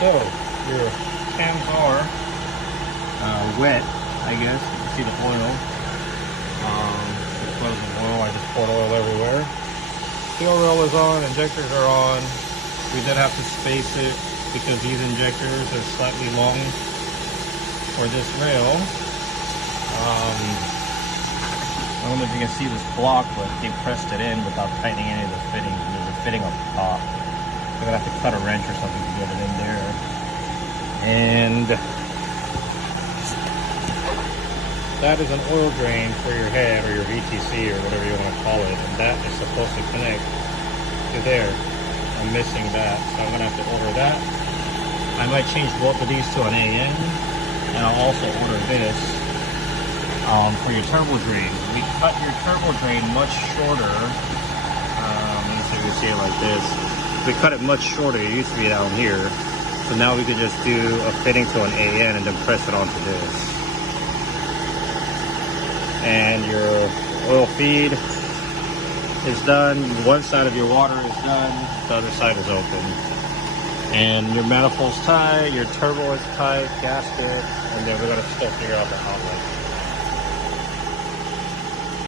So your cams are wet, I guess. You can see the oil. Just oil. I just poured oil everywhere. Seal rail is on. Injectors are on. We did have to space it because these injectors are slightly long for this rail. I don't know if you can see this block, but they pressed it in without tightening any of the fittings. There's a fitting up top. We're gonna have to cut a wrench or something to get it in there. And that is an oil drain for your head or your VTC or whatever you want to call it. And that is supposed to connect to there. I'm missing that, so I'm gonna have to order that. I might change both of these to an AN, and I'll also order this for your turbo drain. We cut your turbo drain much shorter. Let me see if you can see it like this. We cut it much shorter. It used to be down here. So now we could just do a fitting to an AN and then press it onto this. And your oil feed is done. One side of your water is done. The other side is open. And your manifold's tight, your turbo is tight, gasket, and then we're gonna still figure out the outlet.